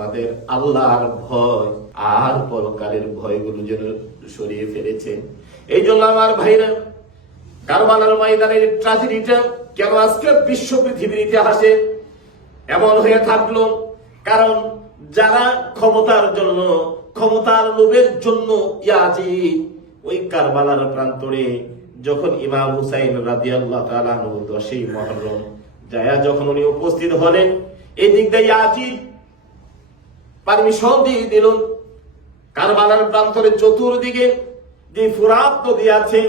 আমাদের আল্লাহর ভয়, আর পরকালের ভয়গুলো যেন সরিয়ে ফেলেছে। এই জন্য আমার ভাইরা, কারবালার ময়দানের ট্রাজেডিটা কেন আজকে বিশ্ব পৃথিবীর ইতিহাসে এমন হয়ে থাকল? কারণ যারা ক্ষমতার জন্য, ক্ষমতার লোভের জন্য ইয়াজি ওই কারবালার প্রান্তরে যখন ইমাম হুসাইন রাদিয়াল্লাহু তাআলা আনহু দশই মহরম, যায়া যখন উনি উপস্থিত হলেন এই দিক দিয়ে ইয়াজি পারমিশন দিয়ে দিল কারবালার প্রান্তরে চতুর্দিকে যে ফুরাত নদী আছে,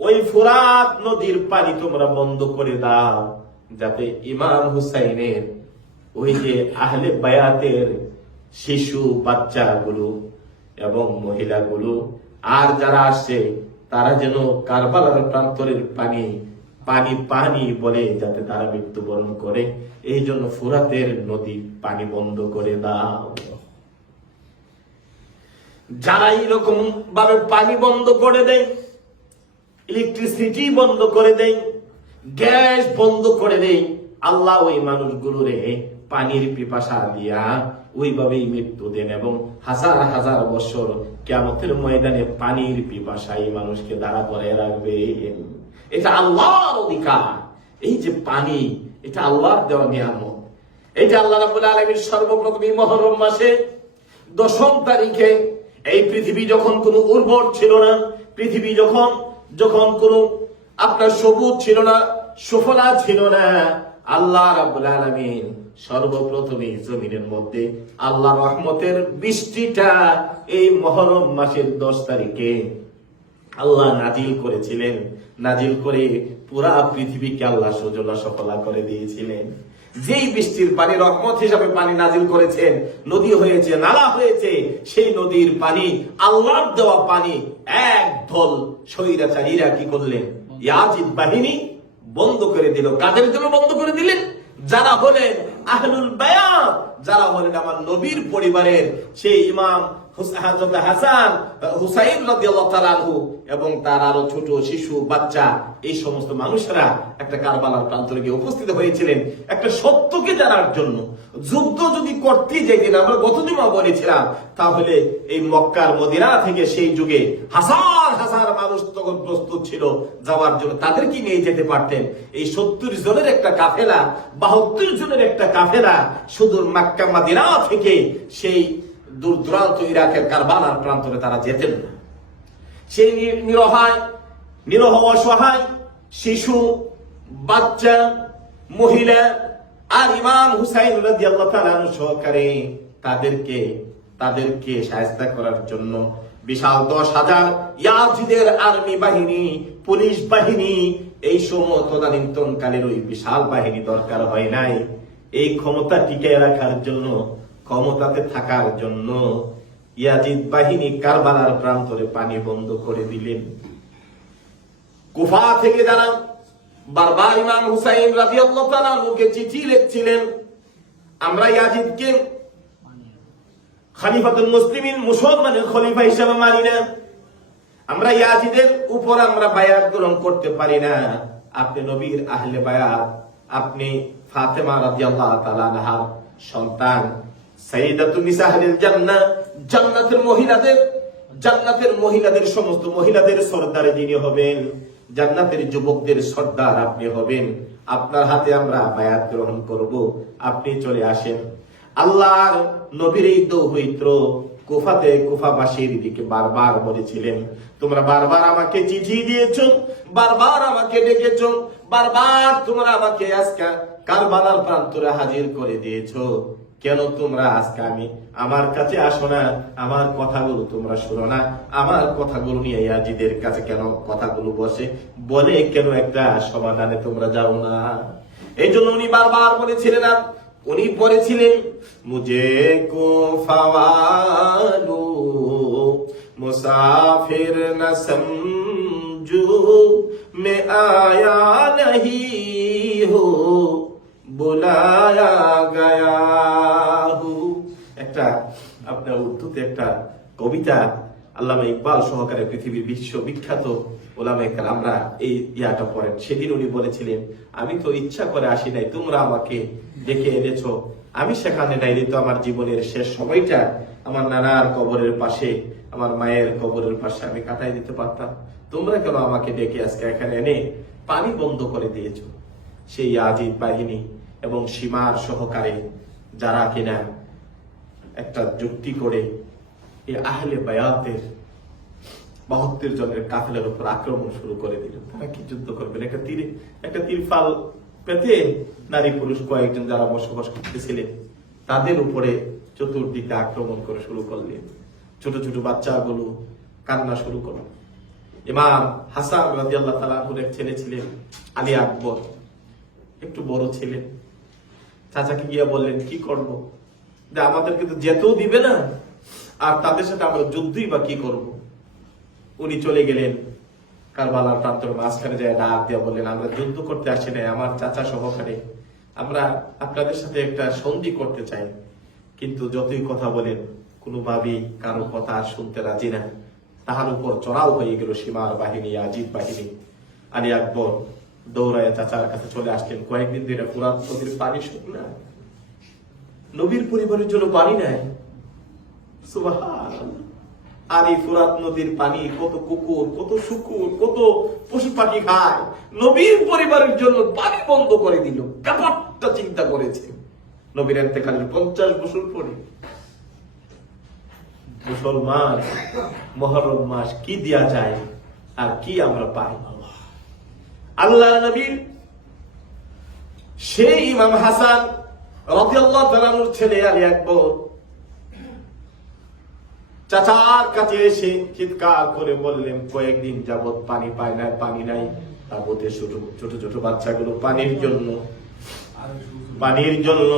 ওই ফুরাত নদীর পানি তোমরা বন্ধ করে দাও, যাতে ইমাম হুসাইনের ওই যে আহলে বায়াতের শিশু, বাচ্চাগুলো এবং মহিলাগুলো, আর যারা আসছে, তারা যেন কারবালার প্রান্তরের পানি পানি পানি বলে যাতে তারা মৃত্যুবরণ করে। এই জন্য ফুরাতের নদী পানি বন্ধ করে দাও। যারা এইরকম ভাবে পানি বন্ধ করে দেয় ইলেকট্রিসিটি বন্ধ করে দেয় গ্যাস বন্ধ করে দেয়, আল্লাহ ওই মানুষগুলোরে পানির পিপাসা দিয়া ওইভাবেই মৃত্যু দেন এবং হাজার হাজার বছর কেমতের ময়দানে পানির পিপাসা এই মানুষকে দাঁড়া করে রাখবে। এটা আল্লাহর অধিকার। এই যে পানি, এটা আল্লাহর দেওয়া নিয়ামত। এটা আল্লাহ রাবুল আলমীর সর্বপ্রথম মহরম মাসে দশম তারিখে এই পৃথিবী যখন কোনো উর্বর ছিল না, পৃথিবী যখন যখন কোনো আপনার সবুজ ছিল না, সুফলা ছিল না, আল্লাহ রাবুল আলমিন সর্বপ্রথম জমিনের মধ্যে আল্লাহ রহমতের বৃষ্টিটা এই মহরম মাসের দশ তারিখে আল্লাহ নাজিল করেছিলেন। নাজিল করে পুরা পৃথিবীকে আল্লাহ সজলা সফলা করে দিয়েছিলেন। যেই বৃষ্টির পানি রহমত হিসাবে পানি নাজিল করেছেন, নদী হয়েছে, নালা হয়েছে, সেই নদীর পানি, আল্লাহর দেওয়া পানি এক ঢোল স্বৈরাচারীরা কি করলেন? ইয়াজিদ বাহিনী বন্ধ করে দিল। কাদের জন্য বন্ধ করে দিলেন? যারা হলেন আহলুল বায়াত, যারা হলেন আমার নবীর পরিবারের সেই ইমাম হাসান হুসাইন এবং তার আরও ছোট শিশু, বাচ্চা, এই সমস্ত মানুষরা একটা কারবালার প্রান্তরে গিয়ে উপস্থিত হয়েছিলেন। একটা সত্যকে জানার জন্য। যুদ্ধ যদি করতে আমরা গত বলেছিলাম, তাহলে এই মক্কার মদিনা থেকে সেই যুগে হাজার হাজার মানুষ তখন প্রস্তুত ছিল, যাওয়ার জন্য। তাদেরকে নিয়ে যেতে পারতেন? এই সত্তর জনের একটা কাফেলা, বাহাত্তর জনের একটা কাফেলা, সুদূর মাক্কা মাদিনা থেকে সেই দূর দূরান্ত ইরাকের কারবালার প্রান্তরে তারা যেতেন না। সেই নিরহায়, নিরহ অসহায় শিশু, বাচ্চা, মহিলা আর ইমাম হুসাইন সহকারে তাদেরকে তাদেরকে সাহায্য করার জন্য বিশাল দশ হাজার ইয়াজিদের আর্মি বাহিনী, পুলিশ বাহিনী এই সময় তদানীন্তনকালের ওই বিশাল বাহিনী দরকার হয় নাই। এই ক্ষমতা টিকিয়ে রাখার জন্য ক্ষমতাতে থাকার জন্য ইয়াজিদ বাহিনী কারবালার প্রান্তরে পানি বন্ধ করে দিলেন। কুফা থেকে যারা বারবার ইমাম হুসাইন তাআলা আনহুকে চিঠি লিখছিলেন, আমরা ইয়াজিদকে খলিফাতুল মুসলিমিন মুসলমানের খলিফা হিসেবে মানি না। আমরা ইয়াজিদের উপর আমরা বায়াত গ্রহণ করতে পারি না। আপনি নবীর আহলে বায়াত, আপনি ফাতেমা রাদিয়াল্লাহু তাআলা আনহার সন্তান। জান্নাতের মহিলাদের জান্নাতের মহিলাদের সমস্ত মহিলাদের সর্দারে যিনি হবেন, জান্নাতের যুবকদের সর্দার আপনি হবেন। আপনার হাতে আমরা বায়াত গ্রহণ করব। আপনি চলে আসেন। আল্লাহর নবীর এই দৌহিত্র কুফাতে কুফাবাসীর দিকে বারবার বলেছিলেন, তোমরা বারবার আমাকে চিঠি দিয়েছ, বারবার আমাকে ডেকেছ, বারবার তোমরা আমাকে আজকে কারবালার প্রান্তরে হাজির করে দিয়েছ। কেন তোমরা আজকে আমি আমার কাছে আসো না? আমার কথাগুলো তোমরা শোনো না। আমার কথাগুলো নিয়ে ইয়াজিদের কাছে কেন কথাগুলো বসে? বলে কেন একটা সমাধানে তোমরা যাও না? এই জন্য উনি বারবার বলেছিলেন উনি পড়েছিলেন মুজে কো ফাওয়ালু, মুসাফির ন সমঝু, মে আয়া নহি হো বুলায়া একটা কবিতা আল্লামা ইকবাল সহকারে পৃথিবীর বিশ্ব বিখ্যাত ওলামা আমরা এই ইয়াটা পড়েন। সেদিন উনি বলেছিলেন, আমি তো ইচ্ছা করে আসি নাই, তোমরা আমাকে ডেকে এনেছো। আমি সেখানে নাই তো আমার জীবনের শেষ সময়টা। আমার নানার কবরের পাশে, আমার মায়ের কবরের পাশে আমি কাটাই দিতে পারতাম। তোমরা কেন আমাকে ডেকে আজকে এখানে এনে পানি বন্ধ করে দিয়েছ? সেই আজিদ বাহিনী এবং সীমার সহকারে যারা কিনা একটা যুক্তি করে এই আহলে বায়াতের বাহাত্তর জনের কাফেলার উপর আক্রমণ শুরু করে দিল তারা কি যুদ্ধ করবেন? একটা তীর, একটা তিরফাল পেতে নারী পুরুষ কয়েকজন যারা বসবাস করতেছিলেন, তাদের উপরে চতুর্দিকে আক্রমণ করে শুরু করলেন। ছোট ছোট বাচ্চাগুলো কান্না শুরু করল। ইমাম হাসান রাজি আল্লাহ তালাহুর এক ছেলে ছিলেন, আলী আকবর। একটু বড় ছিলেন চাচাকে গিয়া বললেন, কি করব? যে আমাদেরকে তো যেতেও দিবে না। আর তাদের সাথে আমরা যুদ্ধই বা কি করব? উনি চলে গেলেন কারবালার প্রান্তর মাঝখানে যায় ডাক দিয়া বললেন, আমরা যুদ্ধ করতে আসি নাই, আমার চাচা সহকারে আমরা আপনাদের সাথে একটা সন্ধি করতে চাই। কিন্তু যতই কথা বলেন কোনোভাবেই কারও কথা আর শুনতে রাজি না। তাহার উপর চড়াও হয়ে গেল সীমার বাহিনী আজিদ বাহিনী। আলী আকবর দৌড়ায় চাচার কাছে চলে আসলেন। কয়েকদিন ধরে ফুরাত নদীর পানি শুকনা। নবীর পরিবারের জন্য পানি নেয়। আর এই ফুরাত নদীর পানি কত কুকুর, কত শুকুর, কত পশু পাখি খায়। নবীর পরিবারের জন্য পানি বন্ধ করে দিল। ব্যাপারটা চিন্তা করেছে। নবীর এতেকালের পঞ্চাশ বছর পরে মুসলমান মহরম মাস কি দেয়া যায় আর কি আমরা পাই? আল্লাহ নবীর সেই ইমাম হাসান রাদিয়াল্লাহু তাআলার ছেলে আলী আকবর চাচার কাছে এসে চিৎকার করে বললেন, কয়েকদিন যাবত পানি পায় না, পানি নাই। তাবতে ছোট ছোট ছোট বাচ্চাগুলো পানির জন্য পানির জন্য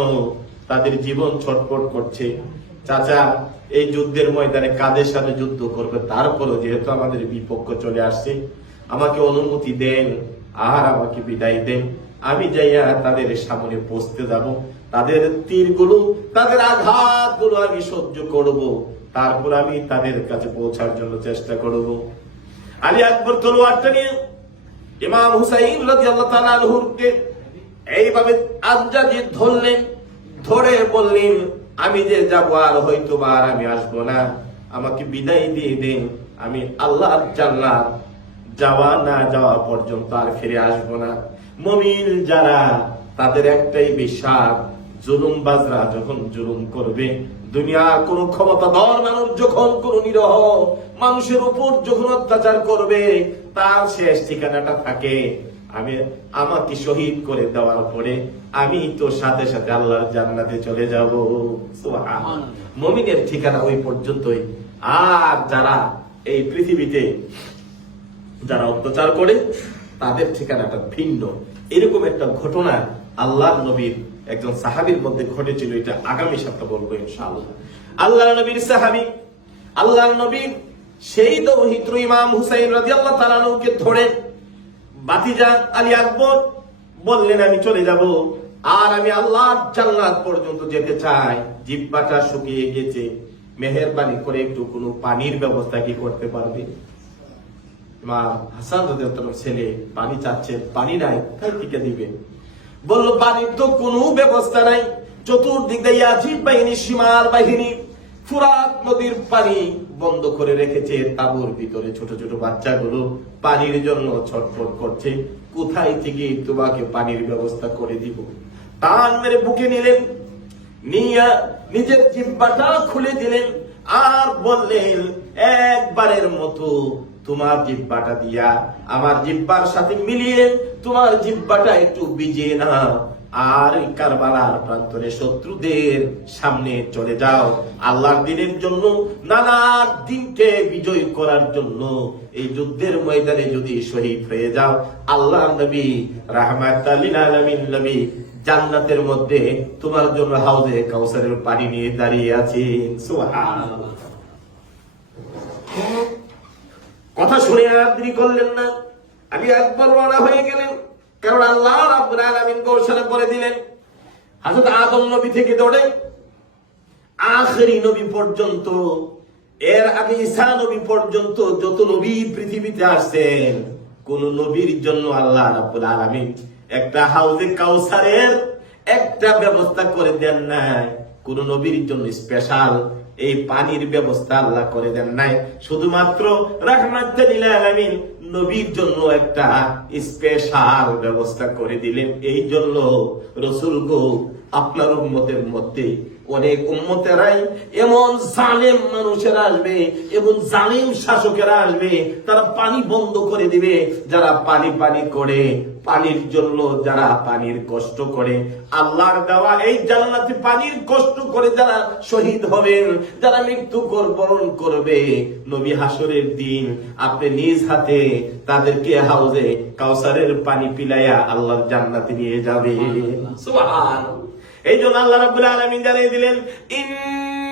তাদের জীবন ছটফট করছে। চাচা, এই যুদ্ধের ময়দানে কাদের সাথে যুদ্ধ করবে? তারপরও যেহেতু আমাদের বিপক্ষ চলে আসছে, আমাকে অনুমতি দেন, আর আমাকে বিদায় দেন। আমি যাইয়া তাদের সামনে পৌঁছতে যাব। তাদের তীরগুলো, তাদের আঘাতগুলো আমি সহ্য করব। তারপর আমি তাদের কাছে পৌঁছার জন্য চেষ্টা করব। আলী আকবর তলোয়ারটা নিয়ে ইমাম হুসাইন রাদিয়াল্লাহু তাআলা আনহুকে এইভাবে আজ্জাজি ধরলেন, ধরে বললেন, আমি যে যাব আর হয়তো বা আর আমি আসব না। আমাকে বিদায় দিয়ে দিন। আমি আল্লাহর জান্নাত যাওয়া না যাওয়া পর্যন্ত আর ফিরে আসব না। মমিন যারা, তাদের একটাই বিশ্বাস জুলুম বাজরা যখন জুলুম করবে দুনিয়ার কোন ক্ষমতাধর মানুষ যখন কোন নিরহ মানুষের উপর যখন অত্যাচার করবে তার শেষ ঠিকানাটা থাকে। আমি আমাকে শহীদ করে দেওয়ার পরে আমি তো সাথে সাথে আল্লাহর জান্নাতে চলে যাব। মমিনের ঠিকানা ওই পর্যন্তই। আর যারা এই পৃথিবীতে যারা অত্যাচার করে তাদের ঠিকানাটা ভিন্ন। এরকম একটা ঘটনা আল্লাহর নবীর একজন সাহাবীর মধ্যে ঘটেছিল এটা আগামী সপ্তাহ বলব ইনশাআল্লাহ। আল্লাহ নবীর সাহাবী, আল্লাহর নবীর সেই দৌহিত্র ইমাম হুসাইন রাদিয়াল্লাহু তাআলা আনহুকে ধরে বাতিজা আলী আকবর বললেন, আমি চলে যাব আর আমি আল্লাহর জান্নাত পর্যন্ত যেতে চাই। জিব্বাটা শুকিয়ে গেছে। মেহেরবানি করে একটু কোনো পানির ব্যবস্থা কি করতে পারবে? মা হাসান ছেলে পানি চাচ্ছে, পানি নাই কোথায় থেকে দিবে? বলল পানির তো কোনো ব্যবস্থা নাই। চতুর্দিক দিয়ে বাহিনী, সীমার বাহিনী, ফুরাত নদীর পানি বন্ধ করে রেখেছে। তাবুর ভিতরে ছোট ছোট বাচ্চাগুলো পানির জন্য ছটফট করছে। কোথায় থেকে তোমাকে পানির ব্যবস্থা করে দিব? টান মেরে বুকে নিলেন। নিয়া নিজের জিব্বাটা খুলে দিলেন। আর বললেন, একবারের মতো তোমার জিব্বাটা দিয়া, আমার জিব্বার সাথে মিলিয়ে তোমার জিব্বাটা একটু বিজিয়ে নাও। আর কারবালার প্রান্তরে শত্রুদের সামনে চলে যাও। আল্লাহর দিনের জন্য নানা দিনকে বিজয় করার জন্য এই যুদ্ধের ময়দানে যদি শহীদ হয়ে যাও আল্লাহ নবী, রাহমাত নবী, জান্নাতের মধ্যে তোমার জন্য হাউজে কাউসারের পানি নিয়ে দাঁড়িয়ে আছেন। সুবহানাল্লাহ। কথা শুনে আর দেরি করলেন না। আমি একবার রওনা হয়ে গেলেন কারণ আল্লাহ রাব্বুল আলামিন ঘোষণা করে দিলেন। হযরত আদম নবী থেকে ধরে আখেরি নবী পর্যন্ত, এর আগে ঈসা নবী পর্যন্ত যত নবী পৃথিবীতে আসছেন, কোন নবীর জন্য আল্লাহ রাব্বুল আলামিন একটা হাউজে কাউসারের একটা ব্যবস্থা করে দেন নাই। কোন নবীর জন্য স্পেশাল এই পানির ব্যবস্থা আল্লাহ করে দেন নাই। শুধুমাত্র নবীর জন্য একটা স্পেশাল ব্যবস্থা করে দিলেন। এই জন্য রসুল গো, আপনার উন্মতের মধ্যে অনেক উম্মতেরাই এমন জালেম মানুষেরা আসবে এবং জালেম শাসকেরা আসবে, তারা পানি বন্ধ করে দিবে, যারা পানি পানি করে পানির জন্য যারা পানির কষ্ট করে আল্লাহর দেওয়া এই জান্নাতে পানির কষ্ট করে যারা শহীদ হবেন যারা মৃত্যু বরণ করবে নবী হাসরের দিন আপনি নিজ হাতে তাদেরকে হাউজে কাউসারের পানি পিলাইয়া আল্লাহর জান্নাতে নিয়ে যাবে সুবহানাল্লাহ। এই জন্য আল্লাহ রাব্বুল আলামিন জানিয়ে দিলেন ইন্না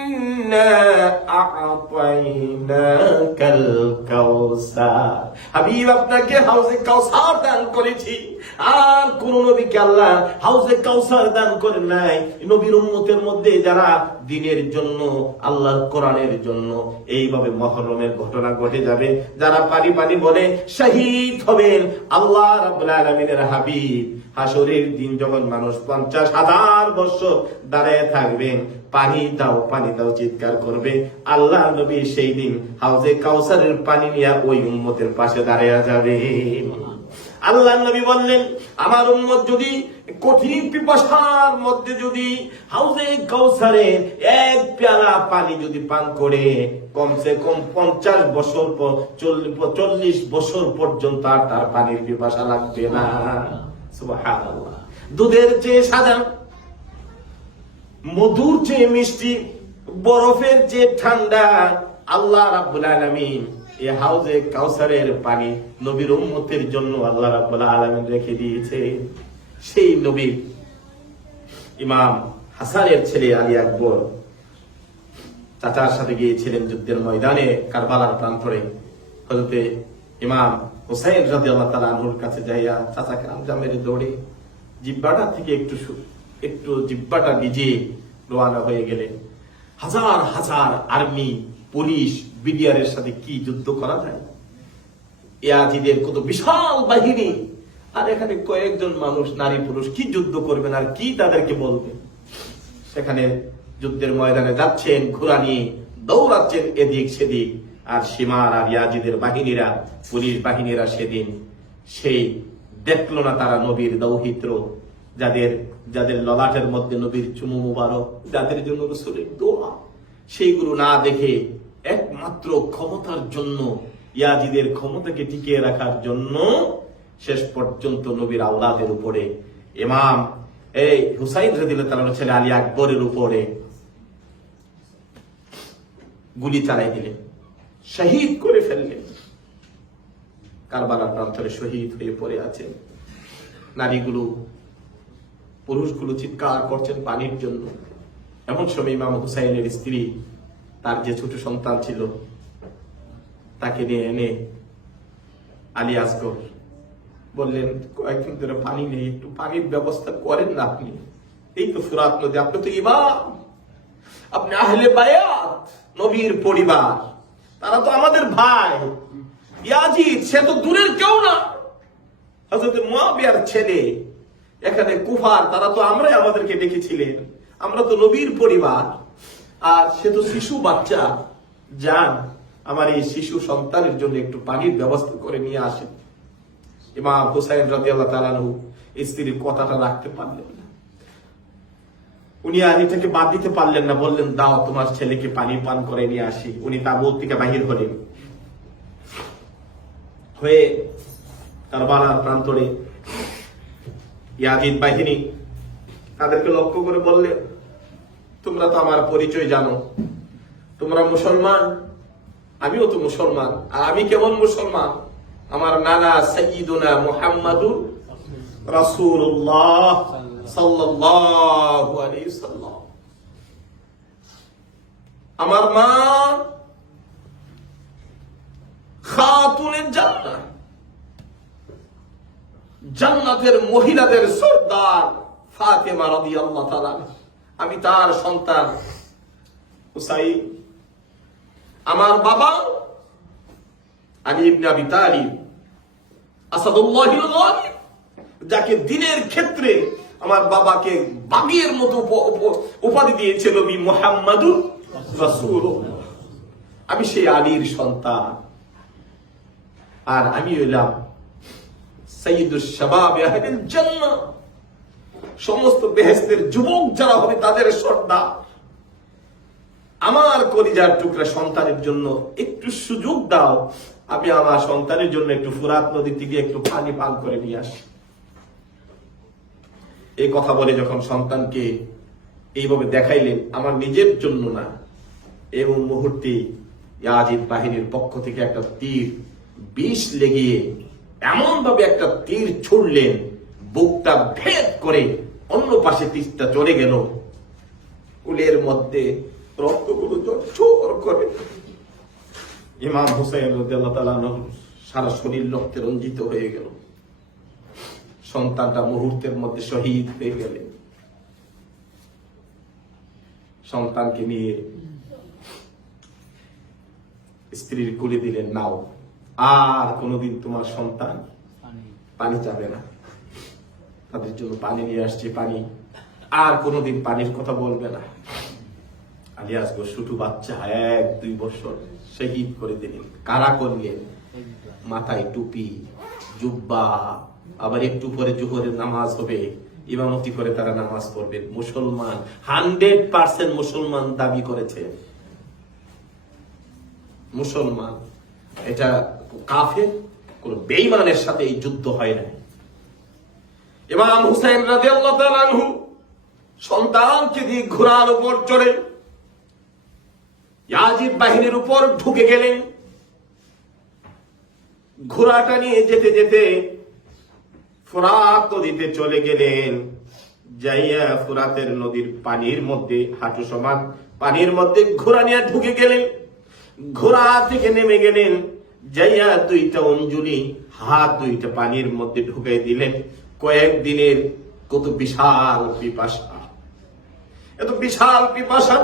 দিনের জন্য কোরআনের জন্য এইভাবে মহরমের ঘটনা ঘটে যাবে, যারা পানি পানি বলে শহীদ হবেন, আল্লাহ আলামিনের হাবিব। হাসরের দিন যখন মানুষ পঞ্চাশ হাজার বছর দাঁড়ায় থাকবেন পানি দাও পানি দাও, চিৎকার করবে। আল্লাহ নবী সেই দিন হাউজে কাউসারের পানি নিয়ে ওই উম্মতের পাশে দাঁড়ায় যাবে। আল্লাহ নবী বললেন, আমার উম্মত যদি কঠিন পিপাসার মধ্যে যদি হাউজে কাউসারে এক পেয়ালা পানি যদি পান করে, কমসে কম পঞ্চাশ বছর চল্লিশ বছর পর্যন্ত আর তার পানির পিপাসা লাগবে না। দুধের চেয়ে সাদা মধুর চেয়ে মিষ্টি, বরফের চেয়ে ঠান্ডা। আল্লাহ রাব্বুল আলামিন এই হাউজে কাউসারের পানি নবীর উম্মতের জন্য আল্লাহ রাব্বুল আলামিন রেখে দিয়েছে। সেই নবী ইমাম হাসানের ছেলে আলী আকবর চাচার সাথে গিয়েছিলেন যুদ্ধের ময়দানে কারবালার প্রান্তরে। হজরতে ইমাম হুসাইন রাজি আল্লাহ তালা আনহুর কাছে যাইয়া চাচাকে আমজা মেরে দৌড়ে জিব্বাটা থেকে একটু একটু জিব্বাটা ভিজে রোয়ানা হয়ে গেলেন। হাজার হাজার আর্মি, পুলিশ, বিডিআরের সাথে কি যুদ্ধ করা যায়? ইয়াজিদের কত বিশাল বাহিনী। আর এখানে কয়েকজন মানুষ, নারী, পুরুষ, কি যুদ্ধ করবেন আর কি তাদেরকে বলবেন সেখানে যুদ্ধের ময়দানে যাচ্ছেন, ঘোড়া নিয়ে দৌড়াচ্ছেন এদিক সেদিক। আর সীমার আর ইয়াজিদের বাহিনীরা, পুলিশ বাহিনীরা সেদিন সেই দেখল না তারা নবীর দৌহিত্র। যাদের যাদের ললাটের মধ্যে নবীর চুমু মুবারক, যাদের জন্য রসুলের দোয়া, সেইগুলো না দেখে একমাত্র ক্ষমতার জন্য, ইয়াজিদের ক্ষমতাকে টিকিয়ে রাখার জন্য শেষ পর্যন্ত নবীর আওলাদের উপরে, ইমাম, এই হুসাইন রাদিল্লাহ তাআলার ছেলে আলী আকবরের উপরে গুলি চালাই দিলেন, শহীদ করে ফেললেন। কারবালার প্রান্তরে শহীদ হয়ে পড়ে আছেন। নারীগুলো পুরুষগুলো চিৎকার করছেন পানির জন্য। এমন সময় ইমাম হুসাইনের স্ত্রী, তার যে ছোট সন্তান ছিল, তাকে নিয়ে এনে আলী আসগর বললেন, কয়েকদিন ধরে পানি নেই, একটু পানির ব্যবস্থা করেন না আপনি। এই তো সুরাত নদী, আপনি তো ইমাম। আপনি আহলে বায়াত, নবীর পরিবার। তারা তো আমাদের ভাই। ইয়াজিদ, সে তো দূরের কেউ না। হযরত মুয়াবিয়ার ছেলে এখানে কুফার, তারা তো আমরাই আমাদেরকে ডেকেছিলেন আমরা তো নবীর পরিবার। আর সে তো শিশু বাচ্চা, যান আমার এই শিশু সন্তানের জন্য একটু পানির ব্যবস্থা করে নিয়ে আসেন। ইমাম হুসাইন রাজি আল্লাহ তালানহু স্ত্রীর কথাটা রাখতে পারলেন না। উনি আলীটাকে বাদ দিতে পারলেন না, বললেন, দাও, তোমার ছেলেকে পানি পান করে নিয়ে আসি। উনি তাবুত থেকে বাহির হলেন। হয়ে তার কারবালার প্রান্তরে ইয়াজিদ বাহিনী তাদেরকে লক্ষ্য করে বললেন তোমরা তো আমার পরিচয় জানো। তোমরা মুসলমান, আমিও তো মুসলমান, আর আমি কেমন মুসলমান। আমার নানা সঈদুনা মুহাম্মাদুর রাসূলুল্লাহ আমার মা খাতুনের জান্নাত। জান্নাতের মহিলাদের সর্দার ফাতেমা রাদিয়াল্লাহু তাআলা। আমি তার সন্তান হুসাইন আমার বাবা আলী ইবনে আবি তালিব, আসাদুল্লাহিল যাকে দিনের ক্ষেত্রে আমার বাবাকে বাগের মতো উপ- উপ- উপাধি দিয়েছে নবী রাসূলুল্লাহ। আমি সেই আলীর সন্তান। আর আমি হইলাম সৈয়দুল শাবাব আহলিল জান্নাহ। সমস্ত বেহেস্তের যুবক যারা হবে তাদের সর্দার আমার কলিজার টুকরা সন্তানের জন্য একটু সুযোগ দাও। আমি আমার সন্তানের জন্য একটু ফুরাত নদী থেকে একটু পানি পান করে নিয়ে আসি। এই কথা বলে যখন সন্তানকে এইভাবে দেখাইলেন আমার নিজের জন্য না এবং মুহূর্তে ইয়াজিদ বাহিনীর পক্ষ থেকে একটা তীর বিষ লেগিয়ে এমন ভাবে একটা তীর ছুড়লেন, বুকটা ভেদ করে অন্য পাশে তীরটা চলে গেল। কুলের মধ্যে রক্তগুলো জোর করে। ইমাম রাদিয়াল্লাহু সারা শরীর রক্তে রঞ্জিত হয়ে গেল। সন্তানটা মুহূর্তের মধ্যে শহীদ হয়ে গেলেন সন্তানকে নিয়ে স্ত্রীর কুলে দিলেন, নাও। আর কোনোদিন তোমার সন্তান পানি। যাবে না। তাদের জন্য পানি নিয়ে আসছে পানি। আর কোনোদিন পানির কথা বলবে না। আলিয়াস গো ছোট বাচ্চা এক দুই বছর শহীদ করে দিলেন। কারা করলেন মাথায় টুপি জুব্বা আবার একটু পরে জোহরের নামাজ হবে। ইমামতি করে তারা নামাজ পড়বেন মুসলমান হান্ড্রেড পার্সেন্ট মুসলমান দাবি করেছে। মুসলমান এটা কাফের, কোন বেইমানের সাথে এই যুদ্ধ হয় না ইমাম হুসাইন রাদিয়াল্লাহু তাআলা আনহু সন্তানকে দিয়ে ঘোড়ার উপর চড়ে ইয়াজিদ বাহিনীর উপর ঢুকে গেলেন। ঘোড়াটা নিয়ে যেতে যেতে ফোরাত নদীতে চলে গেলেন। যাইয়া ফোরাতের নদীর পানির মধ্যে, হাঁটু সমান পানির মধ্যে ঘোড়া নিয়ে ঢুকে গেলেন। ঘোড়া থেকে নেমে গেলেন। যাইয়া দুইটা অঞ্জলি হাত দুইটা পানির মধ্যে ঢুকাই দিলেন। কয়েকদিনের কত বিশাল পিপাসা। এত বিশাল পিপাসা।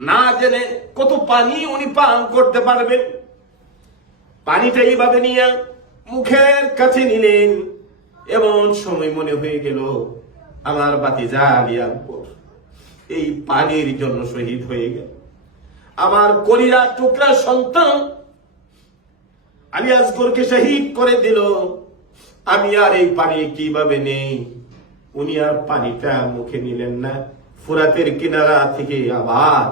না জেনে কত পানি উনি পান করতে পারবেন। পানিটা এইভাবে নিয়ে মুখের কাছে নিলেন। এমন সময় মনে হয়ে গেল, আমার বাতি যা আকবর এই পানির জন্য শহীদ হয়ে গেল। আমার কলিরা টুকরা সন্তান আলী আসগরকে শহীদ করে দিল। আমি আর এই পানি কীভাবে নেই? উনি আর পানিটা মুখে নিলেন না। ফুরাতের কিনারা থেকে আবার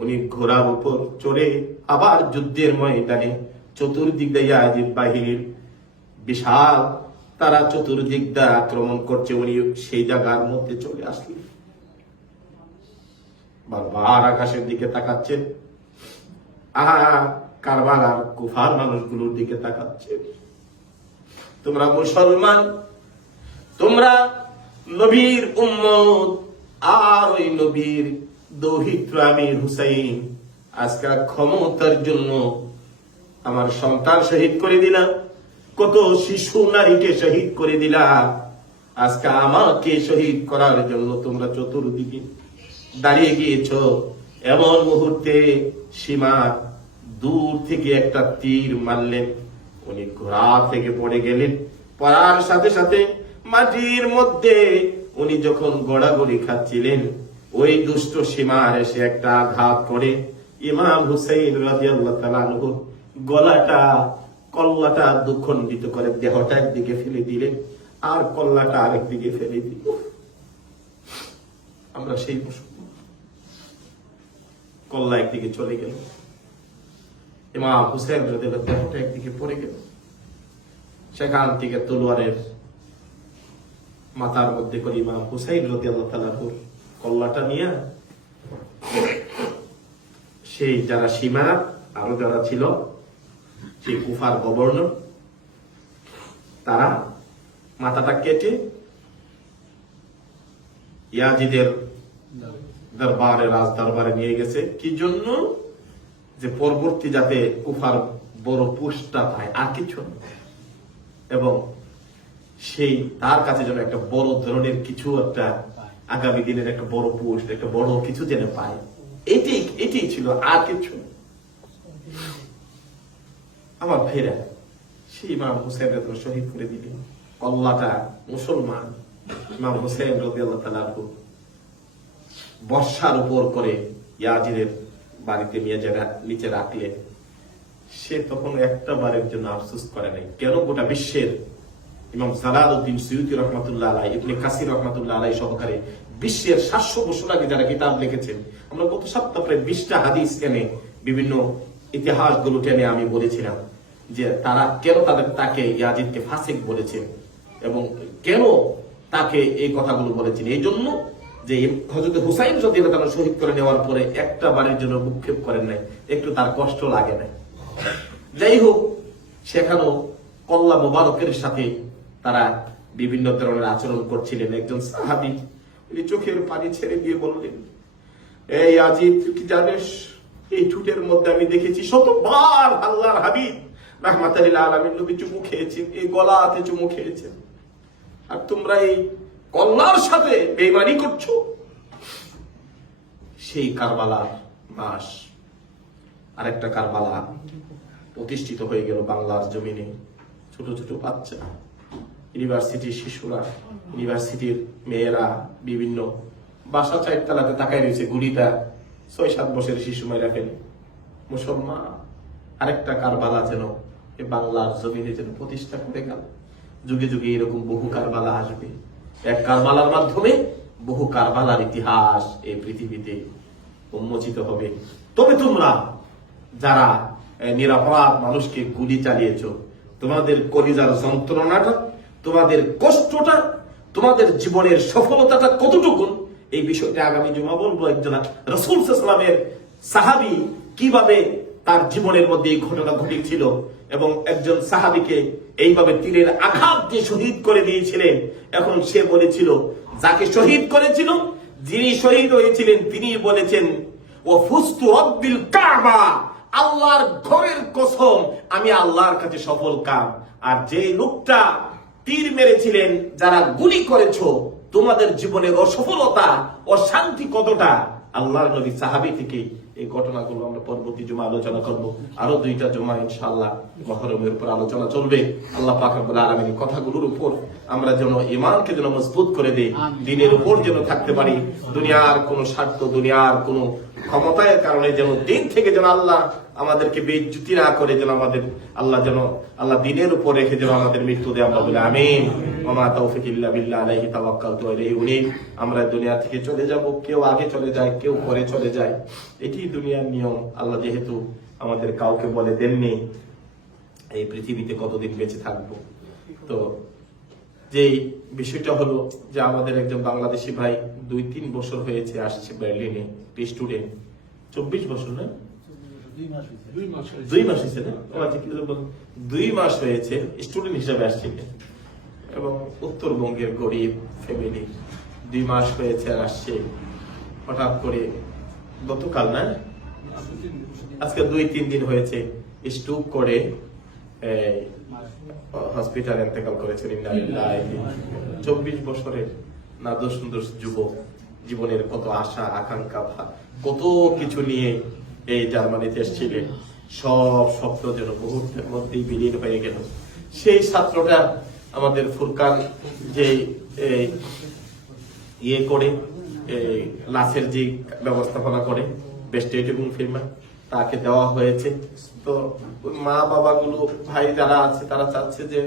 উনি ঘোড়ার উপর চড়ে আবার যুদ্ধের ময়দানে চতুর্দিক দিয়ে ইয়াজিদ বাহিনীর বিশাল তারা চতুর্দিক দিয়ে আক্রমণ করছে। উনি সেই জায়গার মধ্যে চলে আসলেন। বারবার আকাশের দিকে তাকাচ্ছেন। আহা কারবার আর কুফার মানুষগুলোর দিকে তাকাচ্ছে। তোমরা মুসলমান, তোমরা নবীর উম্মত, আর ওই নবীর দৌহিত্র আমির হুসাইন, আজকে ক্ষমতার জন্য আমার সন্তান শহীদ করে দিলাম কত শিশু নারীকে শহীদ করে দিলাম আজকে আমাকে শহীদ করার জন্য তোমরা চতুর্দিকে দাঁড়িয়ে গিয়েছ। এমন মুহূর্তে সীমার দূর থেকে একটা তীর মারলেন। উনি ঘোড়া থেকে পড়ে গেলেন। পড়ার সাথে সাথে মাটির মধ্যে উনি যখন গড়াগড়ি খাচ্ছিলেন, ওই দুষ্ট সীমার এসে একটা আঘাত করে। ইমাম হুসাইন রাজিয়াল্লাহ গলাটা, কল্লাটা দুখণ্ডিত করে দেহটা একদিকে ফেলে দিলেন আর কল্লাটা আরেক দিকে ফেলে দিল আমরা সেই কল্লা একদিকে চলে গেল। ইমাম হুসেন দেহটা একদিকে পড়ে গেল। সেখান থেকে তলোয়ারের মাথার মধ্যে করে ইমাম হুসাইন রাদিয়াল্লাহু তাআলার কল্লাটা নিয়ে সেই যারা আরও যারা ছিল, সেই কুফার গভর্নর, তারা মাথাটা কেটে ইয়াজিদের দরবারে রাজ দরবারে নিয়ে গেছে। কি জন্য? যে পরবর্তী যাতে কুফার বড় পুষ্টা পায়, আর কিছু এবং সেই, তার কাছে যেন একটা বড় ধরনের কিছু একটা আগামী দিনের একটা বড় পোস্ট, একটা বড় কিছু যেন পায়। এটি এটি ছিল, আর কিছু আমার ভাইরা, সেই ইমাম হুসেন শহীদ করে দিলেন কল্লাটা মুসলমান। ইমাম হোসেন রবি আল্লাহ বর্ষার উপর করে ইয়াজিদের বাড়িতে নিয়ে নিচে রাখলে, সে তখন একটা বারের জন্য আফসোস করে নাই। কেন? গোটা বিশ্বের ইমাম সালাদ উদ্দিন সৈয়দি রহমতুল্লাহ আলাই ইবনে কাসির রহমতুল্লাহ আলাই সহকারে বিশ্বের সাতশো বছর আগে যারা কিতাব লিখেছেন, আমরা গত সপ্তাহ প্রায় বিশটা হাদিস টেনে বিভিন্ন ইতিহাসগুলো টেনে আমি বলেছিলাম যে তারা কেন তাদের তাকে ইয়াজিদকে ফাসিক বলেছেন এবং কেন তাকে এই কথাগুলো বলেছেন। এই জন্য যে হজরত হুসাইন যদি তারা শহীদ করে নেওয়ার পরে একটা বাড়ির জন্য ভূক্ষেপ করেন নাই, একটু তার কষ্ট লাগে নাই। যাই হোক সেখানেও কল্লা মোবারকের সাথে তারা বিভিন্ন ধরনের আচরণ করছিলেন। একজন সাহাবি তিনি চোখের পানি ছেড়ে দিয়ে বললেন, এই আজিদ তুই কি জানিস, এই ঠুটের মধ্যে আমি দেখেছি শতবার আল্লাহর হাবিব রাহমাতাল্লাহ আলামিন নবী চুমু খেয়েছেন, এই গলাতে চুমু খেয়েছেন। আর তোমরা এই কল্লার সাথে বেইমানি করছ? সেই কারবালার মাস আরেকটা কারবালা প্রতিষ্ঠিত হয়ে গেল বাংলার জমিনে। ছোট ছোট বাচ্চা। ইউনিভার্সিটির শিশুরা, ইউনিভার্সিটির মেয়েরা বিভিন্ন বাসা চারতলাতে তাকায় রয়েছে গুড়িটা ছয় সাত বছরের শিশু মেয়েরা ফেলে। মুসলমান, আরেকটা কারবালা যেন এ বাংলার জমিনে যেন প্রতিষ্ঠা করে গেল। যুগে যুগে এরকম বহু কারবালা আসবে। এক কারবালার মাধ্যমে বহু কারবালার ইতিহাস এই পৃথিবীতে উন্মোচিত হবে। তবে তোমরা যারা নিরাপরাধ মানুষকে গুলি চালিয়েছ, তোমাদের কলিজার যন্ত্রণাটা, তোমাদের কষ্টটা, তোমাদের জীবনের সফলতাটা কতটুকু এই বিষয়টা আগামী জমা বলব একজন রসুল ইসলামের সাহাবি কীভাবে তার জীবনের মধ্যে এই ঘটনা ঘটেছিল এবং একজন সাহাবিকে এইভাবে তীরের আঘাত দিয়ে শহীদ করে দিয়েছিলেন, এখন সে বলেছিল, যাকে শহীদ করেছিল, যিনি শহীদ হয়েছিলেন, তিনি বলেছেন, ও ফুস্তু রব্বিল কাবা, আল্লাহর ঘরের কসম, আমি আল্লাহর কাছে সফল কাম। আর যে লোকটা তীর মেরেছিলেন, যারা গুলি করেছ, তোমাদের জীবনের অসফলতা, অশান্তি কতটা? আল্লাহর নবী সাহাবি থেকে এই ঘটনাগুলো আমরা পরবর্তী জমা আলোচনা করব। আরও দুইটা জমা ইনশাআল্লাহ মহরমের উপর আলোচনা চলবে। আল্লাহ পাক রব্বুল আলামিন কথাগুলোর উপর আমরা যেন ইমানকে যেন মজবুত করে দেই দিনের উপর যেন থাকতে পারি। দুনিয়ার কোনো স্বার্থ দুনিয়ার কোনো ক্ষমতার কারণে যেন দিন থেকে যেন আল্লাহ আমাদেরকে বেজ্জুতি না করে যেন আমাদের আল্লাহ যেন আল্লাহ দিনের উপর রেখে যেন আমাদের মৃত্যু দেয় আমরা বলে আমিন। ওমা তৌফিক ইল্লা বিল্লাহ আলাইহি তাওয়াক্কালতু আলাইহি উনিব। আমরা দুনিয়া থেকে চলে যাব কেউ আগে চলে যায় কেউ পরে চলে যায়। এটি দুনিয়ার নিয়ম। আল্লাহ যেহেতু আমাদের কাউকে বলে দেননি এই পৃথিবীতে কতদিন বেঁচে থাকব? তো যেই বিষয়টা হলো যে আমাদের একজন বাংলাদেশি ভাই দুই তিন বছর হয়েছে আসছে বার্লিনে স্টুডেন্ট চব্বিশ বছর না? দুই মাস হয়েছে। না? আচ্ছা? দুই মাস হয়েছে স্টুডেন্ট হিসাবে আসছিলেন এবং উত্তরবঙ্গের গরিব ফ্যামিলি দুই মাস হয়েছে আসছে। হঠাৎ করে গতকাল না? আজকে দুই, তিন দিন হয়েছে। স্ট্রোক করে হসপিটাল এন্তেকাল করেছেন চব্বিশ বছরের নাদো সুন্দর যুবক জীবনের কত আশা, আকাঙ্ক্ষা কত কিছু নিয়ে এই জার্মানিতে এসেছিলেন সব স্বপ্ন যেন মুহূর্তের মধ্যেই বিলীন হয়ে গেল। সেই ছাত্রটা আমাদের ফুরকান যে ইয়ে করে লাশের যে ব্যবস্থাপনা করে বেস্টেজ এবং ফিরমা, তাকে দেওয়া হয়েছে। তো মা বাবাগুলো, ভাই যারা আছে, তারা চাচ্ছে যে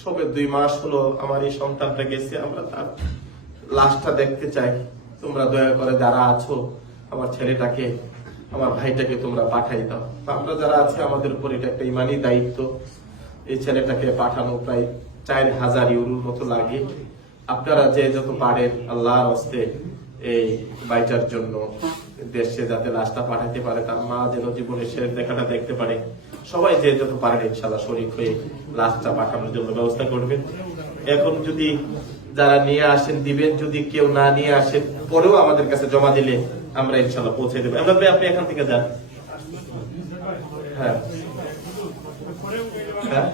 সবে দুই মাস হলো আমার এই সন্তানটা গেছে, আমরা তার লাশটা দেখতে চাই। তোমরা দয়া করে যারা আছো, আমার ছেলেটাকে, আমার ভাইটাকে তোমরা পাঠাই দাও। আমরা যারা আছে, আমাদের উপর এটা একটা ইমানি দায়িত্ব। এই ছেলেটাকে পাঠানো প্রায় চার হাজার ইউরোর মতো লাগে। আপনারা যে যত পারেন আল্লাহর হস্তে এই বাইটার জন্য দেশে যাতে লাশটা পাঠাতে পারে, তার মা যেন জীবনের শেষ দেখাটা দেখতে পারে। সবাই যে যত পারেন ইনশাল্লাহ শরীর হয়ে লাশটা পাঠানোর জন্য ব্যবস্থা করবেন। এখন যদি যারা নিয়ে আসেন, দিবেন, যদি কেউ না নিয়ে আসেন, পরেও আমাদের কাছে জমা দিলে আমরা ইনশাল্লাহ পৌঁছে দেবো। আমরা আপনি এখান থেকে যান। হ্যাঁ। হ্যাঁ?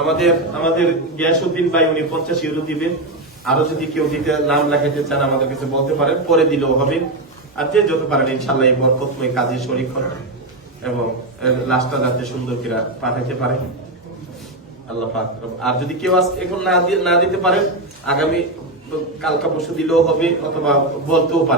আমাদের আমাদের গিয়াসুদ্দিন ভাই উনি পঞ্চাশ ইউরো দিবেন। আরও যদি কেউ দিতে নাম লেখাতে চান, আমাদের কাছে বলতে পারেন, পরে দিলেও হবে। আর যে যত পারেন ইনশাল্লাহ এই বরকতময় কাজে শরীর করেন এবং লাশটা যাতে সুন্দর করে পাঠাতে পারে আল্লাহ আর যদি কেউ এখন না না দিতে পারেন, আগামী কালকা পরশু দিলেও হবে, অথবা বলতেও পারে